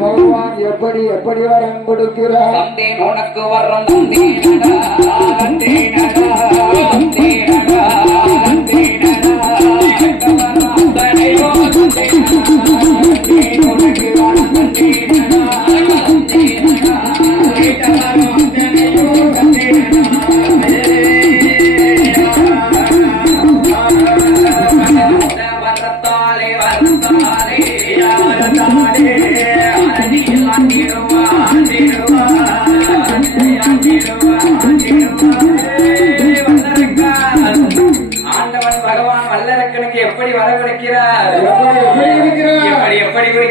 பகவான் எப்படி எப்படி வரம் கொடுக்கிறார்? உனக்கு வர்றம்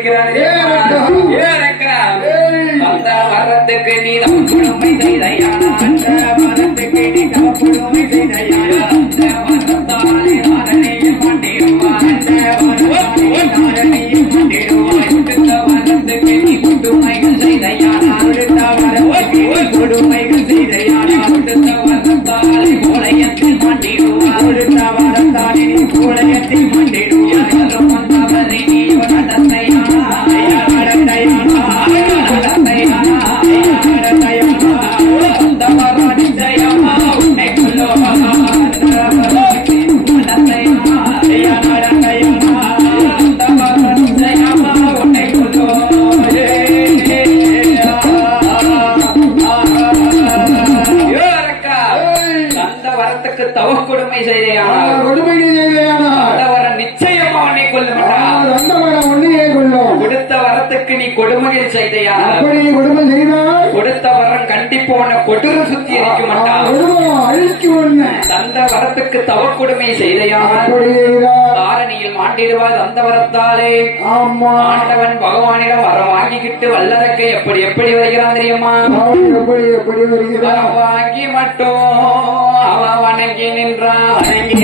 ரக்கா. அந்த வரத்துக்கு நீ தம் கொடுமை செய்தையா அந்த வரத்துக்கு நீ தம் கொடுமை செய்தையா அந்த வரத்தாலே அரணையில் மாட்டிடுவா அந்த வரத்தாலே அரணையில் மாட்டிடுவா இந்த வரத்துக்கு நீ கொடுமைகள் செய்தையா அடுத்த வரத்துக்கு நீ கொடுமைகள் செய்தையா அடுத்த வரத்தாலே கோலையத்தில் மாட்டிடுவா அடுத்த வரத்தாலே நீ கோலையத்தில் மாட்டிடுவா தவ கொடுமை செய்தையானால் கொடுமை செய்தையானா அந்த வரம் நிச்சயமா உன்னை அந்த கொள்ளும் கொடுத்த வரத்துக்கு நீ கொடுமையில் செய்தையானால் அப்படி கொடுமை செய்தால் கொடுத்த வரம் கண்டிப்பா உன்னை கொடூர சுத்தி இருக்க மாட்டான் அழிக்கு ஒண்ணு தந்த வரத்துக்கு தவ கொடுமை செய்தையானால் தாரணியில் மாண்டிடுவார் அந்த வரத்தாலே. ஆமா. ஆண்டவன் பகவானிடம் வரம் வாங்கிக்கிட்டு வல்லதக்கை எப்படி எப்படி வருகிறான் தெரியுமா? எப்படி எப்படி வருகிறான்? வாங்கி மட்டும். அவன் வணங்கி நின்றான் வணங்கி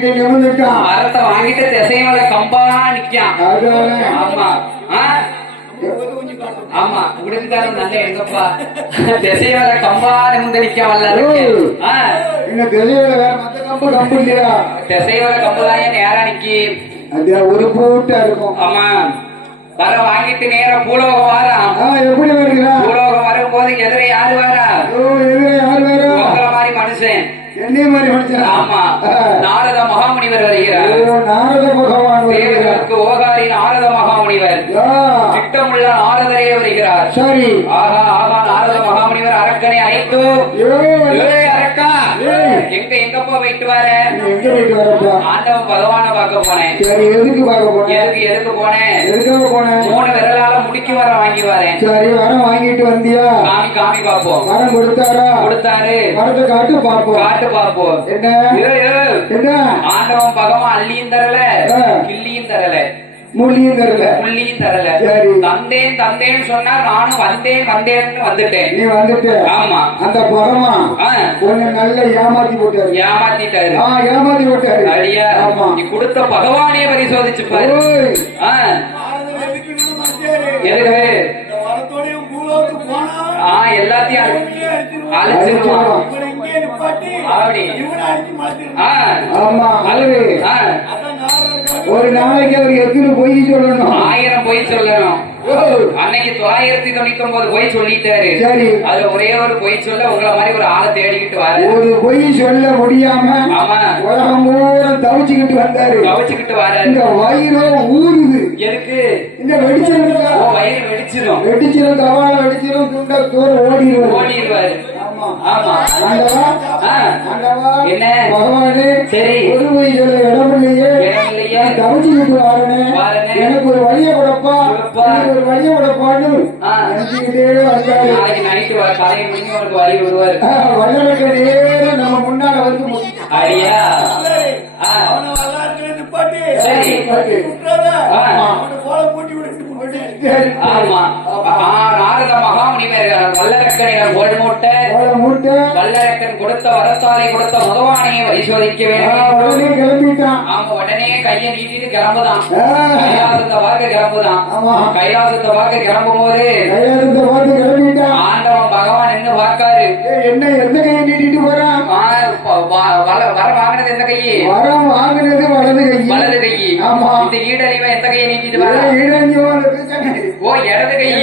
வாங்கிட்டு நிமிர்ந்துட்டான் மரத்தை வாங்கிட்டு திசையோட கம்பானா நிக்கான் ஆமா? ஆமா. உடுக்காரன் நல்ல எங்கப்பா திசையோட கம்பா நிமிந்து நிக்க வல்லாரு கம்புதான் நேரா நிக்கி. அது ஒரு பூட்டா இருக்கும். ஆமா. வர வாங்கிட்டு நேரா பூலோகம் வாராம் எப்படி வருகிறா? பூலோகம் வரும்போது எதிர யாரு வாரா? ஓ எதிரே யார் உங்கள மாதிரி மனுஷன். என்னைய மாதிரி மனுஷனா. ஆமா. நாரத மகாமுனிவர் வருகிறார் நாரத பகவான் தேவர்களுக்கு ஓகாரி நாரத மகாமுனிவர். திட்டமுள்ள நாரதரே வருகிறார் சரி. ஆஹா ஆஹா நாரத மகாமுனிவர் அரக்கனை அழைத்து அரக்கா. எங்க எங்கப்பா போயிட்டு வர? ஆண்டவன் பகவான பார்க்க போனேன். சரி எதுக்கு பார்க்க போனேன்? எதுக்கு எதுக்கு போனேன்? எதுக்காக போனேன்? மூணு விரலால முடிக்கு வர வாங்கி வரேன். சரி வரம் வாங்கிட்டு வந்தியா? காமி காமி பாப்போம் வரம் கொடுத்தாரா? கொடுத்தாரு. வரத்தை காட்டு பார்ப்போம். காட்டு பாப்போம் என்ன? ஏய், ஏய். என்ன? ஆண்டவன் பகவான் அள்ளியும் தரல. கிள்ளியும் தரல. முள்ளியும் தரல. புள்ளியும் தரல. சரி. தந்தேன் தந்தேன்னு சொன்னா நானும் வந்தேன் வந்தேன்னு வந்துட்டேன். நீ வந்துட்டு. ஆமா. அந்த பகமா ஆ, உன்னை நல்லா ஏமாத்தி போட்டாரு ஏமாத்திட்டாரு. ஆ ஏமாத்தி போட்டாரு அடியா. ஆமா. நீ கொடுத்த பகவானே பரிசோதிச்சு பாரு. எதுக்கு ஆ எல்லாத்தையும் அழிச்சிருவான் ஒரு நாளைக்கு அவர் எத்தனை பொய் சொல்லணும்? ஆயிரம் பொய் சொல்லணும். அன்னைக்கு தொள்ளாயிரத்தி தொண்ணூத்தி ஒன்பது பொய் சொல்லிட்டாரு. சரி. அதுல ஒரே ஒரு பொய் சொல்ல உங்களை மாதிரி ஒரு ஆளை தேடிக்கிட்டு வர. ஒரு பொய் சொல்ல முடியாம ஆமா. உலகம் பூரா தவிச்சுக்கிட்டு வந்தாரு. கவச்சுக்கிட்டு வர இந்த வயிறோ ஊறுது. எதுக்கு? இந்த வெடிச்சிருந்தா? ஓ வயிறு வெடிச்சிடும் வெடிச்சிரும் தவால வெடிச்சிரும் துண்ட தூர ஓடிடுவாரு. ஓடிடுவாரு. என்ன? பகவானே சரி. ஒரு போய் சொல்ல இடம் இல்லையே இடம் இல்லையே. தவிச்சுக்கிட்டு வாரனே வாரனே. எனக்கு ஒரு வழியை கொடுப்பா. எனக்கு ஒரு வழியை கொடுப்பான்னு. நினைச்சுக்கிட்டே வந்தாரு நாளைக்கு நைட்டு தலையை மணி உனக்கு வழி விடுவாரு வல்லரக்க வரத்தாலை கொடுத்த மதுவானையை பரிசோதிக்க வேண்டும் உடனே கிளம்பிட்டான். ஆமா உடனே கையை நீட்டிட்டு கிளம்புதான். கைலாசத்தை பார்க்க கிளம்புதான். ஆமா. கைலாசத்தை பார்க்க கிளம்பும் போது கையாளத்தை பார்த்து கிளம்பிட்டான். ஆண்டவன் பகவான் என்ன பார்க்காரு? என்ன எந்த கையை நீட்டிட்டு போறான்? வர வர வாங்கினது எந்த கையி? வரம் வாங்கினது வலது கை வலது கையி. ஆமா. இந்த ஈடறிவன் எந்த கையை நீட்டிட்டு வர பிரச்சனை. ஓ இடது கையி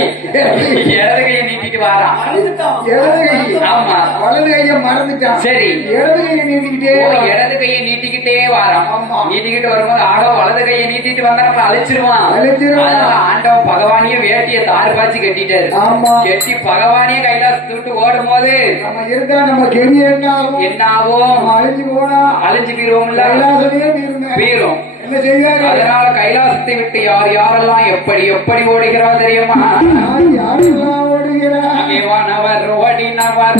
இடது கையை நீட்டிட்டு வாரான். இடது கை. ஆமா. வலது கையை மறந்துட்டான். சரி. இடது கையை நீட்டிக்கிட்டே. இடது கையை நீட்டிக்கிட்டே வாரான். நீட்டிக்கிட்டு வரும்போது ஆக வலது கையை நீட்டிட்டு வந்தா நம்ம அழிச்சிருவான். ஆண்டவன் பகவானியே வேட்டிய தாறு பாய்ச்சி கட்டிட்டாரு. கட்டி பகவானியே கைலாசத்தை விட்டு ஓடும் போது நம்ம இருந்தா நம்ம கெதி என்ன ஆகும் என்ன ஆகும் நம்ம அழிஞ்சு போனா? அழிஞ்சு போயிருவோம்ல கைலாசமே தீருமே. என்ன செய்வாரு அதனால கைலாசத்தை விட்டு யார் யாரெல்லாம் எப்படி எப்படி ஓடுகிறா தெரியுமா? யார் யாரெல்லாம் ஓடுகிறா இவனவர் ஓடினவர்.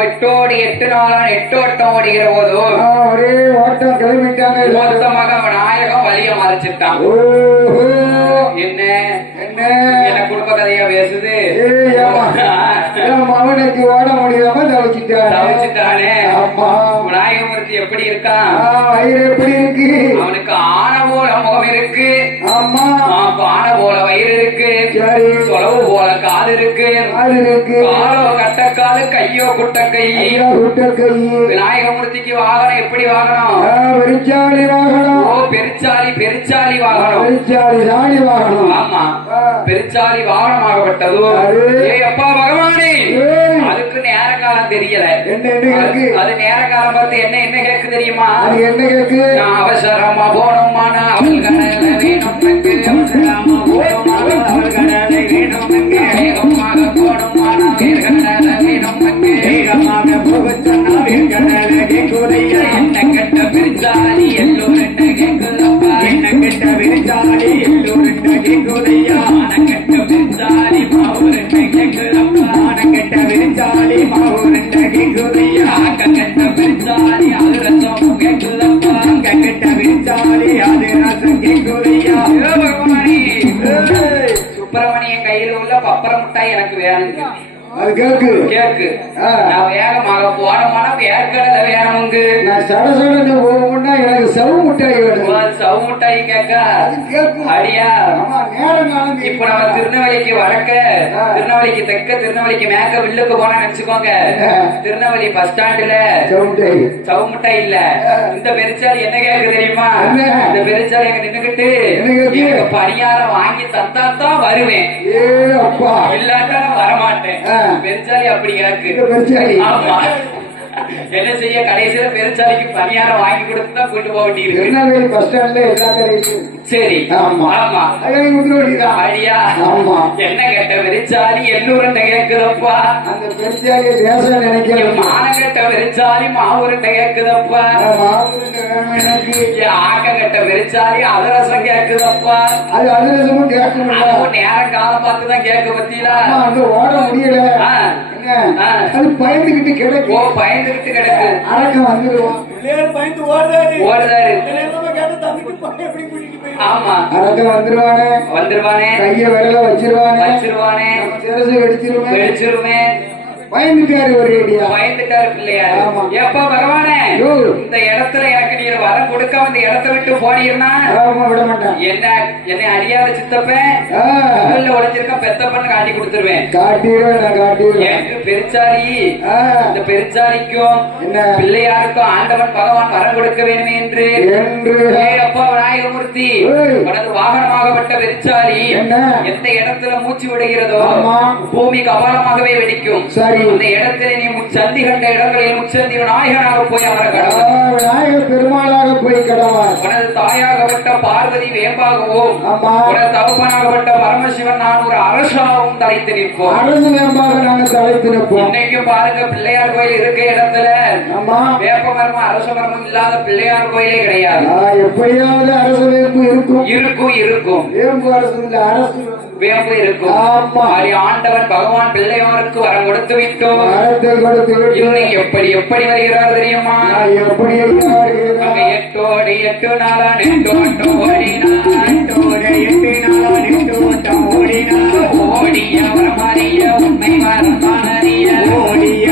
எட்டோடி எட்டு நாளான எட்டோட்டம் ஓடுகிற போது ஒரே ஓட்டம் கிளம்பிட்டாங்க. மொத்தமாக நாயகம் வழிய மறைச்சிட்டான். என்ன? என்ன? என்ன குடும்ப கதையா பேசுது? மகனுக்கு ஓட முடியாம தவிச்சிட்டானே. தவிச்சிட்டானே. ஆமா. நாயகமூர்த்தி எப்படி இருக்கான்? வயிறு எப்படி இருக்கு? அவனுக்கு ஆன போல முகம் இருக்கு. ஆமா. ஆ, பானை போல வயிறு இருக்கு. சரி. காது இருக்கு கால் இருக்கு காலோ கட்டக்காலு கையோ குட்ட கை ஐயா விட்ட கை விநாயகமூர்த்திக்கு வாகனம் எப்படி வாகனம்? வெறிச்சாளி வாகனம். ஓ பெருச்சாலி பெருச்சாலி வாகனம். வெறிச்சாளி ராணி வாகனம். ஆமா. பெருச்சாலி வாகனமாகப்பட்டது. ஏய் அப்பா பகவானே. அதுக்கு நேர காலம் தெரியல. என்ன என்ன இருக்கு? அது நேர காலம் பார்த்து என்ன என்ன கேக்கு தெரியுமா? அது என்ன கேக்கு நான் அவசரமா போனோமான அவள் கடலை வேணும் அவள் கடலை வேணும் முட்டாய் எனக்கு வேணுங்க அது கேக்கு. கேக்கு. நான் சட சடன்னு போகணும்னா எனக்கு சவு முட்டாய் வேணும் சவு முட்டாய் அடியா. இப்ப நம்ம திருநெல்வேலிக்கு வடக்க. திருநெல்வேலிக்கு தெற்க திருநெல்வேலிக்கு மேக்க வில்லுக்கு போனா நினைச்சுக்கோங்க. திருநெல்வேலி பஸ் ஸ்டாண்டுல சவு முட்டாய். இல்ல. இந்த பெருச்சாலி என்ன கேக்கு தெரியுமா? இந்த பெருச்சாலி எங்க நின்னுகிட்டு? எனக்கு பணியாரம் வாங்கி தந்தா தான் வருவேன் இல்லாட்டா நான் வரமாட்டேன். ஆ. பெருச்சாலி அப்படி கேக்கு இந்த பெருச்சாளி ஆமா என்ன செய்ய கடைசியில பெருச்சாலிக்கு பணியாரம் வாங்கி கொடுத்து தான் கூட்டு போக வேண்டியிருக்கு. திருநெல்வேலி பஸ் ஸ்டாண்ட்ல எல்லா கடையும் சரி ஆமா. ஆமா. அடியா ஆமா. என்ன கேட்ட பெருச்சாலி எல்லூரண்ட கேக்குதப்பா. அந்த பெருச்சாலி தேசம் நினைக்கிறேன் மான கெட்ட பெருச்சாலி மாவுருண்ட கேக்குதப்பா. ஆக்க கெட்ட பெருச்சாலி அதிரசம் கேக்குதப்பா. அது அதிரசமும் கேட்கணும்ல. அதுவும் நேரம் காலம் பார்த்து தான் கேட்க பத்தியா ஓட முடியல. என்ன. அது பயந்துகிட்டு கிடக்கு. ஓ பயந்துகிட்டு கிடக்கு. அரக்கம் வந்துருவான் பிள்ளையார் பயந்து ஓடுதாரு ஆமா. அரக்கம் வந்துருவானே. வந்துருவானே. கைய விரல வச்சிருவானே. வச்சிருவானே. சிறசு கடிச்சிருவானே வெடிச்சிருமே பயந்துட்டாரு ஒரு ஏடியா பயந்துட்டாரு பிள்ளையாரு. எப்ப பகவானே. இந்த இடத்துல எனக்கு நீ வரம் கொடுக்காம இந்த இடத்த விட்டு போனீங்கன்னா விட மாட்டான். என்ன என்னை அறியாத சித்தப்பன் ஆ, உள்ள உடைச்சிருக்க பெத்தப்பன்னு காட்டி கொடுத்துருவேன். காட்டிடுவேன் காட்டிடுவேன் எனக்கு பெருச்சாலி. ஆ, இந்த பெருச்சாலிக்கும் என்ன? பிள்ளையாருக்கும் ஆண்டவன் பகவான் வரம் கொடுக்க வேணுமே என்று. அப்பா விநாயகமூர்த்தி. உனது வாகனமாகப்பட்ட பெருச்சாலி. என்ன? எந்த இடத்துல மூச்சு விடுகிறதோ ஆமா. பூமி கபாலமாகவே வெடிக்கும். சரி. அந்த இடத்துல நீ முச்சந்தி கண்ட இடங்களில் முச்சந்தி விநாயகனாக போய் அவரை பெருமாளாக போய் உனது தாயாகப்பட்ட பார்வதி வேம்பாகவும் ஆமா. உனது தகப்பனாகப்பட்ட பரமசிவன் நான் ஒரு அரசாகவும் தலைத்து நிற்போம். அரசு வேம்பாக நாங்க தலைத்து நிற்போம். இன்னைக்கும் பாருங்க பிள்ளையார் கோயில் இருக்க இடத்துல ஆமா. வேப்ப மரமும் அரச மரமும் இல்லாத பிள்ளையார் கோயிலே கிடையாது. ஆ, எப்படியாவது அரசு வேம்பு இருக்கும். இருக்கும் இருக்கும். வேம்பு அரசு இல்ல அரசு இருக்கும். ஆண்டவன் பகவான் பிள்ளையாருக்கு வரம் கொடுத்து விட்டோம். எப்படி எப்படி வருகிறார் தெரியுமா? எப்படி எட்டோடு எட்டு நாளா நெட்டு எட்டோடு எட்டு நாளா நெட்டு ஓடிய உண்மை வரமானறிய ஓடிய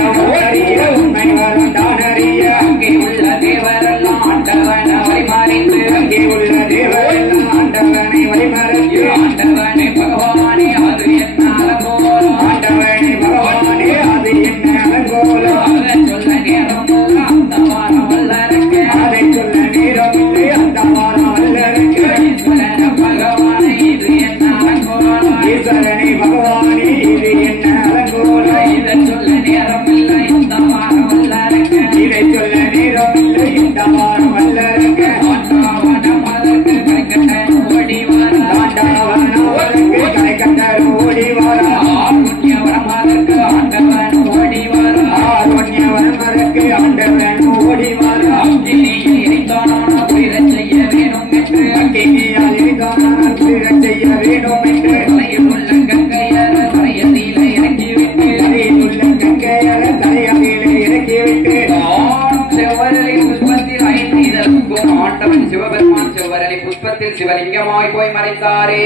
சிவலிங்கமாய் போய் மறைந்தாரே.